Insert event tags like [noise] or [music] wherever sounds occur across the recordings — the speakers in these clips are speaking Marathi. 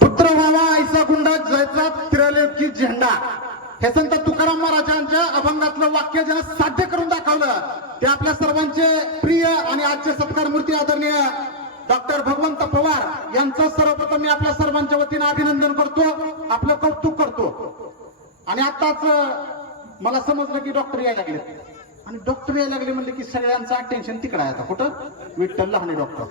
पुत्र व्हावा ऐसा गुंडा जयचा त्रिलोकी झेंडा. हे संत तुकाराम महाराजांच्या अभंगातलं वाक्य ज्यानं साध्य करून दाखवलं ते आपल्या सर्वांचे प्रिय आणि आजचे सत्कार मूर्ती आदरणीय डॉक्टर भगवंत पवार यांचं सर्वप्रथम मी आपल्या सर्वांच्या वतीनं अभिनंदन करतो आपलं कौतुक करतो. आणि आताच मला समजलं की डॉक्टर यायला लागले आणि डॉक्टर यायला लागले म्हणले की सगळ्यांचं अटेन्शन तिकडे आहे आता. कुठं? विठ्ठल लहाने डॉक्टर.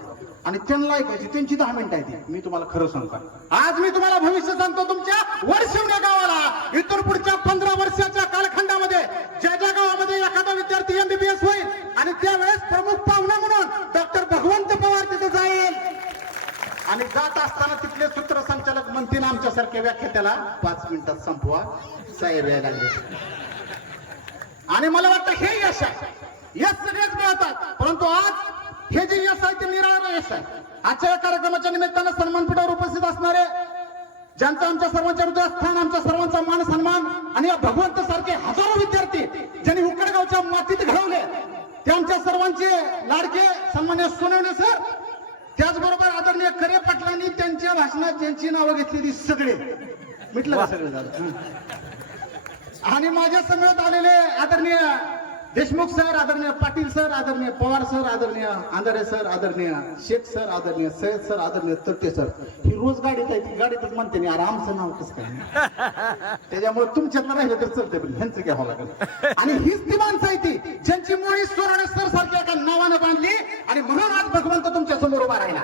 आणि त्यांना ऐकायची त्यांची दहा मिनिटं आहे ती मी तुम्हाला खरं सांगतो. आज मी तुम्हाला भविष्य सांगतो तुमच्या वर्षवण्या गावाला. इतर पुढच्या पंधरा वर्षाच्या कालखंडामध्ये ज्या ज्या गावामध्ये एखादा विद्यार्थी एमबीबीएस होईल आणि त्यावेळेस प्रमुख पाहुणा म्हणून डॉक्टर भगवंत पवार तिथे जाईल. आणि जात असताना तिथले सूत्रसंचालक म्हणतील आमच्यासारख्या व्याख्यात्याला पाच मिनिटात संपवा साहेब यायला आणि मला वाटतं हे यश आहे. यश सगळेच मिळतात. परंतु आज हे जे यश आहे ते निराळ यश आहे. आजच्या या कार्यक्रमाच्या निमित्तानं सन्मानपीठावर उपस्थित असणारे ज्यांचं आमच्या सर्वांच्या हृदयात स्थान आमच्या सर्वांचा मान सन्मान आणि या भगवंत सारखे हजारो विद्यार्थी ज्यांनी उकडगावच्या मातीत घडवले ते आमच्या सर्वांचे लाडके सन्मान्य सोनवणे सर. त्याचबरोबर आदरणीय खरे पाटलांनी त्यांच्या भाषणात ज्यांची नावं घेतलेली सगळे. मिटलं का सगळे. आणि माझ्या समवेत आलेले आदरणीय देशमुख सर आदरणीय पाटील सर आदरणीय पवार सर आदरणीय आंधारे सर आदरणीय शेख सर आदरणीय सय्यद सर आदरणीय तट्टे सर. ही रोज गाडीत आहे ती गाडीतच म्हणते मी आरामचं नाव कसं काय? [laughs] त्याच्यामुळे तुमच्यातलं राहिलं तर चालतंय पण ह्यांचं घ्यावं लागेल आणि हीच ती माणसं आहे ती ज्यांची मुळी सोराणे सर सारख्या एका नावानं बांधली आणि म्हणून आज भगवंत तुमच्यासमोर उभा राहिला.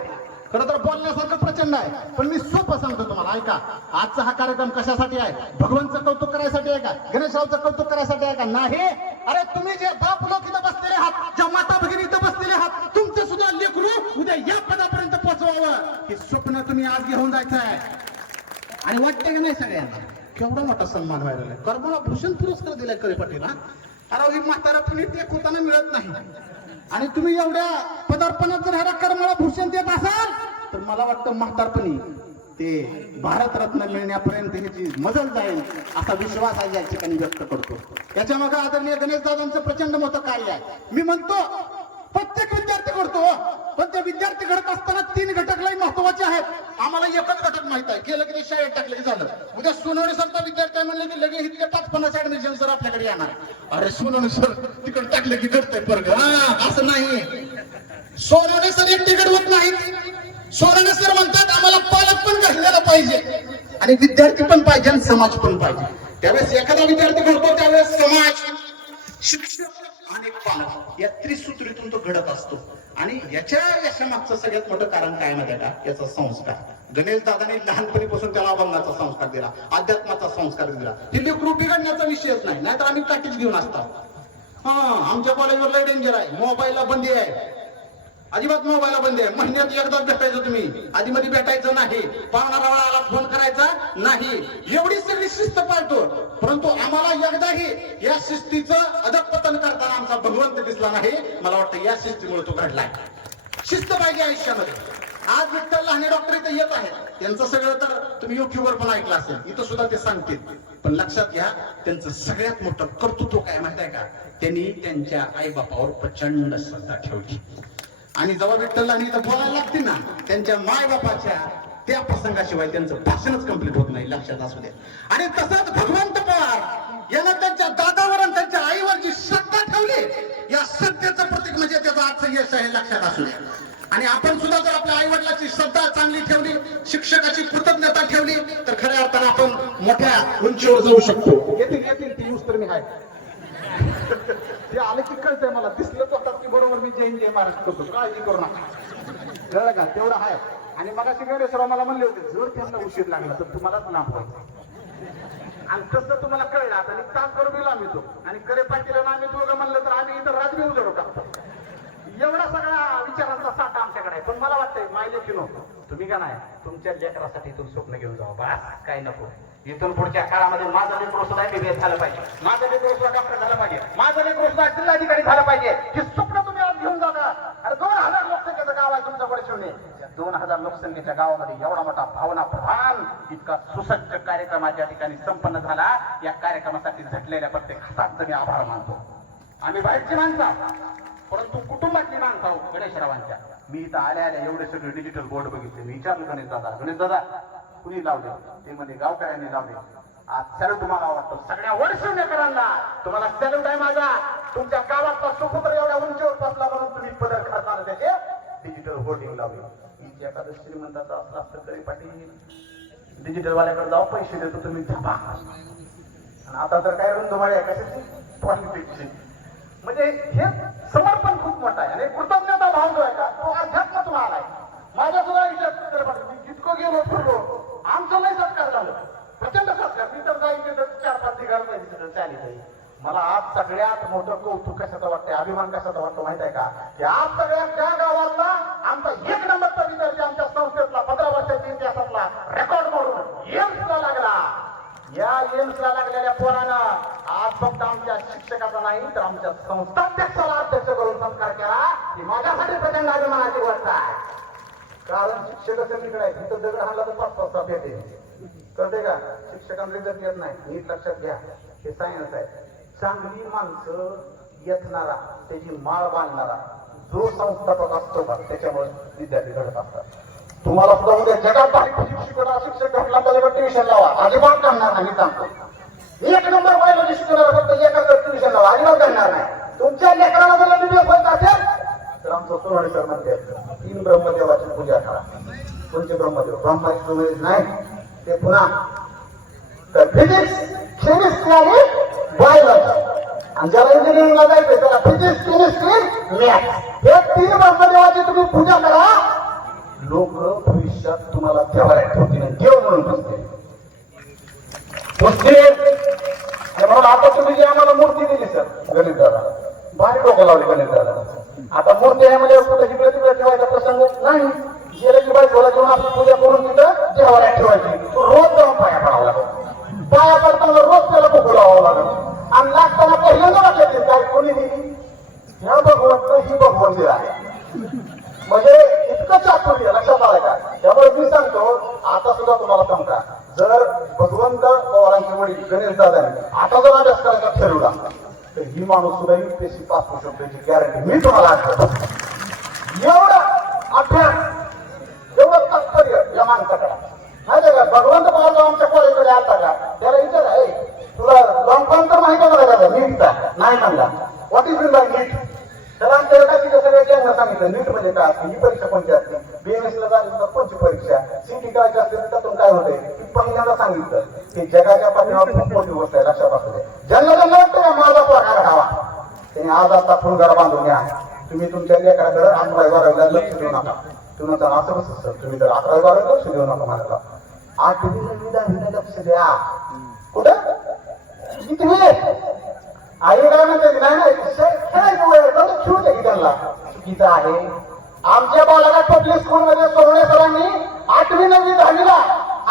खरं तर बोलण्यासारखं प्रचंड आहे. पण मी सोपं सांगतो तुम्हाला ऐका. आजचा हा कार्यक्रम कशासाठी आहे? भगवंतचं कौतुक करायसाठी आहे का? गणेशरावचं कौतुक करायसाठी आहे का? नाही. अरे तुम्ही जे बाप लोक इथं बसलेले आहात ज्या माता भगिनी इथं बसलेले आहात तुमचं सुद्धा लेकरू उद्या या पदापर्यंत पोहोचवावं. हे स्वप्न तुम्ही आज घेऊन जायचं आहे आणि वाटते की नाही सगळ्यांना? केवढा मोठा सन्मान व्हायला लागलाय. कर्मला भूषण पुरस्कार दिलाय करे पाटील अरे ही म्हातारा पुणे ते होताना मिळत नाही. आणि तुम्ही एवढ्या पदार्पणात जर ह्याला मला भूषण देत असाल तर मला वाटतं म्हातारपणी ते भारतरत्न मिळण्यापर्यंत ह्याची मजल जाईल असा विश्वास आज या ठिकाणी व्यक्त करतो. याच्या मागे आदरणीय गणेश दादांचं प्रचंड मोठं कार्य आहे. मी म्हणतो प्रत्येक विद्यार्थी करतो पण ते विद्यार्थी घडत असताना तीन घटक लई महत्त्वाचे आहेत. आम्हाला एकच घटक माहीत आहे केलं की शाळेत टाकलं की झालं. उद्या सोनवणे सरचा विद्यार्थी आहे म्हणले की लगेच इतके पाच पन्नास ऍडमिशन सर आपल्याकडे येणार. अरे सोनवणे सर तिकडे टाकलं की घडतंय परग हा असं नाही. सोनवणे सर एक तिकड होत नाहीत. सोनवणे सर म्हणतात आम्हाला पालक पण घडलेला पाहिजे आणि विद्यार्थी पण पाहिजे आणि समाज पण पाहिजे. त्यावेळेस एखादा विद्यार्थी घडतो त्यावेळेस समाज शिक्षक आणि पालक या त्रिसूत्रीतून तो घडत असतो. आणि याच्या याच्या मागचं सगळ्यात मोठं कारण काय माहिती का? याचा संस्कार. गणेश दादाने लहानपणीपासून त्याला अभंगाचा संस्कार दिला अध्यात्माचा संस्कार दिला. ही लेकरू बिघडण्याचा विषयच नाही नाहीतर आम्ही काठीच घेऊन असतात. हा आमच्या कॉलेजवर लय डेंजर आहे. मोबाईलला बंदी आहे. अजिबात मोबाईल बंद आहे. महिन्यात एकदाच भेटायचं तुम्ही. आधी मध्ये भेटायचं नाही. पाहुणारा आला फोन करायचा नाही. एवढी सगळी शिस्त पाळतो. परंतु आम्हाला एकदाही या शिस्तीचं अधपतन करताना आमचा भगवंत दिसला नाही. मला वाटतं या शिस्तीमुळे तो घडलाय. शिस्त पाहिजे आयुष्यामध्ये. आज विठ्ठल लहाने डॉक्टर इथे येत आहेत. त्यांचं सगळं तर तुम्ही युट्यूबवर पण ऐकलं असेल. इथं सुद्धा ते सांगतील. पण लक्षात घ्या त्यांचं सगळ्यात मोठं कर्तृत्व काय माहीत आहे का? त्यांनी त्यांच्या आईबापावर प्रचंड श्रद्धा ठेवली. आणि जेव्हा विठ्ठल आणि इथं बोलायला लागते ना त्यांच्या माय बापाच्या त्या प्रसंगाशिवाय त्यांचं भाषणच कंप्लीट होत नाही लक्षात असू द्या आणि तसंच भगवंत पवार यानं त्यांच्या दादावर आणि त्यांच्या आईवर जी श्रद्धा ठेवली या श्रद्धेचं प्रतीक म्हणजे त्याचं आजचं यश आहे लक्षात असू द्या आणि आपण सुद्धा जर आपल्या आई वडिलाची श्रद्धा चांगली ठेवली शिक्षकाची कृतज्ञता ठेवली तर खऱ्या अर्थानं आपण मोठ्या उंचीवर जाऊ शकतो. येतील येतील ती यूज तर मी आहे. [laughs] ते आलं की कळतंय मला दिसलं तो मी जैन जय महाराज करतो. काळजी करू नका. कळलं का? तेवढं आहे आणि मग गणेशराव मला म्हणले होते जर त्यांना उशीर लागला तर तुम्हालाच नाम आणि तसं तुम्हाला कळलं आता आणि तास करून आम्ही तो आणि करे पाटील आम्ही दोघं म्हणलं तर आम्ही इथं राजबी उजडू टाकतो. एवढा सगळा विचारांचा साठा आमच्याकडे आहे. पण मला वाटतंय माय लेखीनो तुम्ही का नाही तुमच्या लेकरासाठी तुम्ही स्वप्न घेऊन जावा. बस काय नको. इथून पुढच्या काळामध्ये माझा लेकरू सुद्धा एमबीबीएस झालं पाहिजे. माझा लेकरू सुद्धा डॉक्टर झालं पाहिजे. माझा लेकरू सुद्धा जिल्हाधिकारी झालं पाहिजे. हे स्वप्न घेऊन जाता अरे दोन हजार लोकसंख्येचं गाव आहे तुमच्या वर्षवणे दोन हजार लोकसंख्येच्या गावामध्ये एवढा मोठा भावना प्रधान इतका सुसज्ज कार्यक्रम या ठिकाणी संपन्न झाला. या कार्यक्रमासाठी झटलेल्या प्रत्येक हातात मी आभार मानतो. आम्ही बाहेरची माणसं परंतु कुटुंबातली माणसं आहोत गणेशरावांच्या. मी इथं आल्या आल्या एवढे सगळे डिजिटल बोर्ड बघितले. मी विचारलं गणेश दादा गणेश दादा कुणी लावले? ते म्हणजे गावकऱ्यांनी लावले. आज सॅल्यूट तुम्हाला वाटतो. सगळ्या वर्षणेकरांना तुम्हाला सॅल्यूट आहे माझा. तुमच्या गावातला सुपुत्र एवढ्या उंचीवर बसला म्हणून तुम्ही पदर करताना त्याचे डिजिटल होर्डिंग लावली. हीच एखादं श्रीमंताचा असला असतं तरी पाटील डिजिटल वाल्याकडे जाऊ पैसे देतो तुम्ही छापा आणि आता तर काय रुंदमाळे आहे कशाची? पॉलिटिक्सची. म्हणजे हे समर्पण खूप मोठं आहे. आणि कृतज्ञता भाव जो आहे का तो अध्यात्मातून आलाय माझ्या सुद्धा विचार केला मी जितकं गेलो फिरलो आमचं नाही सत्कार झालं. प्रचंड सत्कार. मी तर जाईल चार पाच ठिकाण नाही चाली जाईल मला आज सगळ्यात मोठं कौतुक कशाचं वाटतंय अभिमान कशाचा वाटतो माहीत आहे का? की आज सगळ्यात त्या गावातला आमचा एक नंबरचा विद्यार्थी आमच्या संस्थेतला पंधरा वर्षाच्या इतिहासातला रेकॉर्ड मोडून एम्सला लागला. या एम्सला लागलेल्या पोरानं आज फक्त आमच्या शिक्षकाचा नाही तर आमच्या संस्थाध्यक्षाला अध्यक्ष करून संस्कार केला. ही माझ्यासाठी प्रचंड अभिमानाची गोष्ट आहे. कारण शिक्षक सगळीकडे आहे तिथं दगड हाणला तर पाच पाच ताप येते कळते का? शिक्षकांना रिझल्ट येत नाही. नीट लक्षात घ्या. हे सायन्स आहे. चांगली माणसं येतणारा त्याची माळ बांधणारा. जो संस्थापक असतो का त्याच्यामुळे विद्यार्थी घडत असतात. तुम्हाला सुद्धा उद्या जगात शिकवणारा शिक्षक घडला त्याच्याकडे ट्युशन लावा. अजिबात करणार नाही सांगतो. एक नंबर बायोलॉजी शिकवणारा फक्त एकाकडे ट्युशन लावा. अजिबात करणार नाही. तुमच्या लेकराला जर एमबीबीएस होत असेल तर आमचं सोहळे सर म्हणते तीन ब्रह्मदेवाची पूजा करा. कोणते ब्रह्मदेव? ब्रह्मा नाही ते पुन्हा. तर फिजिक्स केमिस्ट्री आणि बायोलॉजी आणि ज्याला इंजिनिअरिंगला जायचं त्याला फिजिक्स केमिस्ट्री मॅथ हे तीन ब्रह्मदेवाची तुम्ही पूजा करा. लोक भविष्यात तुम्हाला देवाला ठेवतील देव म्हणून बसते बसतील. म्हणून आता तुम्ही जी आम्हाला मूर्ती दिली सर गणित दादा भारी डोकं लावली गणित दादा आता मूर्ती आहे म्हणजे कुठे लागताना पहिल्यांदा लक्षात कोणी ह्या भगवंत ही भगवंती आहे. म्हणजे इतकं चातुर्य लक्षात आलं का? त्यामुळे मी सांगतो आता सुद्धा तुम्हाला सांगता जर भगवंत पवारांचे वडील गणेश दादांनी आता जर अभ्यास करायचा ठरवला तर ही माणूस सुद्धा युपीएससी पास होऊ शकतो याची गॅरंटी मी तुम्हाला आठवतो एवढा अभ्यास एवढं तात्पर्य या माणसाकडे. माहिती का? भगवंत पवार आमच्या कॉलेजकडे आता का? त्याला विचार आहे तुला लॉंग तर माहिती आहे का दादा नीटचा नाही म्हणला व्हॉट इज इन नीट त्याला आमच्या एकाची सगळ्या ज्यांना सांगितलं. नीट म्हणजे काय असते? ही परीक्षा कोणती असते? बीएमएस ला झाली तर कोणती परीक्षा? सीटी करायची असते त्यातून काय होते की पहिल्यांदा सांगितलं की जगाच्या पाठीवर खूप मोठी गोष्ट आहे लक्षात असू दे ज्यांना ज्यांना वाटतं का माझा प्रकार हवा त्याने आज आता फुलगाड बांधून घ्या तुम्ही तुमच्या लेकराकडे अकरावी बारावीला लक्ष देऊ नका. तुम्ही तर असं कसं सर तुम्ही तर अकरावी बारावी लक्ष देऊ नका मला. आठवी नववी लक्ष द्या. कुठं? जिंकले आयोगानं ते म्हणते नाही नाही खेळायचं त्यांना. चुकीचं आहे. आमच्या बालाघाट पब्लिक स्कूल मध्ये सोहणे सरांनी आठवी नववी दहावीला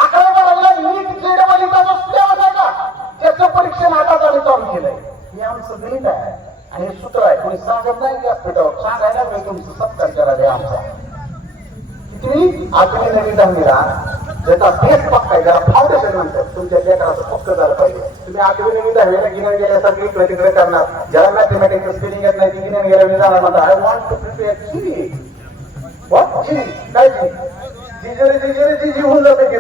अकरावी बारावीला नीट जेडवलीचा जो सिलेबस आहे का? त्याचं परीक्षण आता चालू चालू केलंय. हे आमचं गणित आहे. आणि हे सूत्र आहे. कोणी सांगत नाही व्यासपीठावर सांगायला वेळ तुमचं सत्कार करायला आमचा. किती? आठवी नवी दहावीला ज्याचा बेस पक्का आहे ज्याला फाउंडेशन म्हणतात तुमच्या लेकराचं पक्क झालं पाहिजे. तुम्ही आठवी नवी दहावीला गिन्यान गेल्यासारखी इकडे तिकडे करणार. ज्याला मॅथमॅटिक्स स्पेलिंग येत नाही ती गिन्यान गेल्या जाणार म्हणतात आय वॉन्ट टू प्रिपेअर जी वॉट जी काय जी जी जरी जी जरी जी जी होऊन जाते की